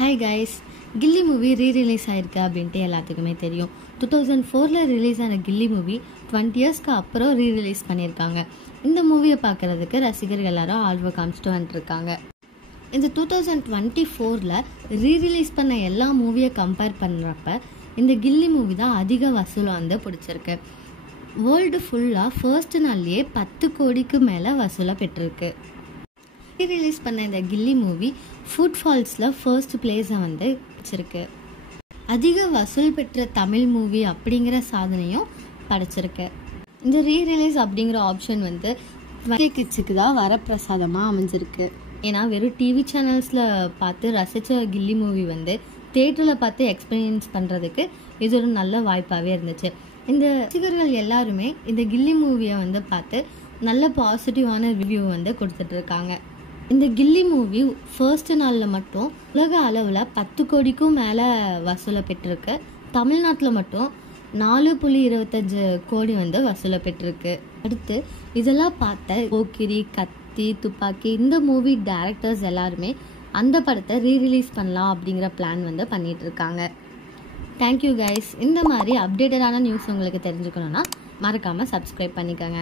Hi guys, கில்லி movie rerelease ஆயிருக்கு அப்படின்ட்டு எல்லாத்துக்குமே தெரியும். 2004 ரிலீஸ் ஆன கில்லி மூவி 20 இயர்ஸ்க்கு அப்புறம் ரீரிலீஸ் பண்ணியிருக்காங்க. இந்த மூவியை பார்க்குறதுக்கு ரசிகர்கள் எல்லாரும் ஆர்வம் காமிச்சிட்டு வந்துருக்காங்க. இந்த 2024 ரீரிலீஸ் பண்ண எல்லா மூவியை கம்பேர் பண்ணுறப்ப இந்த கில்லி மூவி தான் அதிக வசூல் வந்து பிடிச்சிருக்கு. வேர்ல்டு ஃபுல்லாக ஃபர்ஸ்ட் நாள்லேயே 10 கோடிக்கு மேலே வசூலாக பெற்றிருக்கு. ரிலீஸ் பண்ண இந்த கில்லி மூவி ஃபுட்ஃபால்ஸில் ஃபர்ஸ்ட் பிளேஸை வந்து வச்சிருக்கு. அதிக வசூல் பெற்ற தமிழ் மூவி அப்படிங்கிற சாதனையும் படைச்சிருக்கு. இந்த ரீரிலீஸ் அப்படிங்கிற ஆப்ஷன் வந்து கிட்ஸுக்கு தான் வரப்பிரசாதமாக அமைஞ்சிருக்கு. ஏன்னா வெறும் டிவி சேனல்ஸில் பார்த்து ரசித்த கில்லி மூவி வந்து தேட்டரில் பார்த்து எக்ஸ்பீரியன்ஸ் பண்ணுறதுக்கு இது ஒரு நல்ல வாய்ப்பாகவே இருந்துச்சு. இந்த ரசிகர்கள் எல்லாருமே இந்த கில்லி மூவியை வந்து பார்த்து நல்ல பாசிட்டிவான ரிவ்யூ வந்து கொடுத்துட்ருக்காங்க. இந்த கில்லி மூவி ஃபர்ஸ்ட் நாளில் மட்டும் உலக அளவில் 10 கோடிக்கும் மேலே வசூலை பெற்றிருக்கு. தமிழ்நாட்டில் மட்டும் 4.25 கோடி வந்து வசூலை பெற்றிருக்கு. அடுத்து இதெல்லாம் பார்த்த போக்கிரி, கத்தி, துப்பாக்கி இந்த மூவி டைரக்டர்ஸ் எல்லாருமே அந்த படத்தை ரீரிலீஸ் பண்ணலாம் அப்படிங்கிற பிளான் வந்து பண்ணிட்டு இருக்காங்க. Thank you guys. இந்த மாதிரி அப்டேட்டடான நியூஸ் உங்களுக்கு தெரிஞ்சுக்கணுன்னா மறக்காமல் சப்ஸ்கிரைப் பண்ணிக்கோங்க.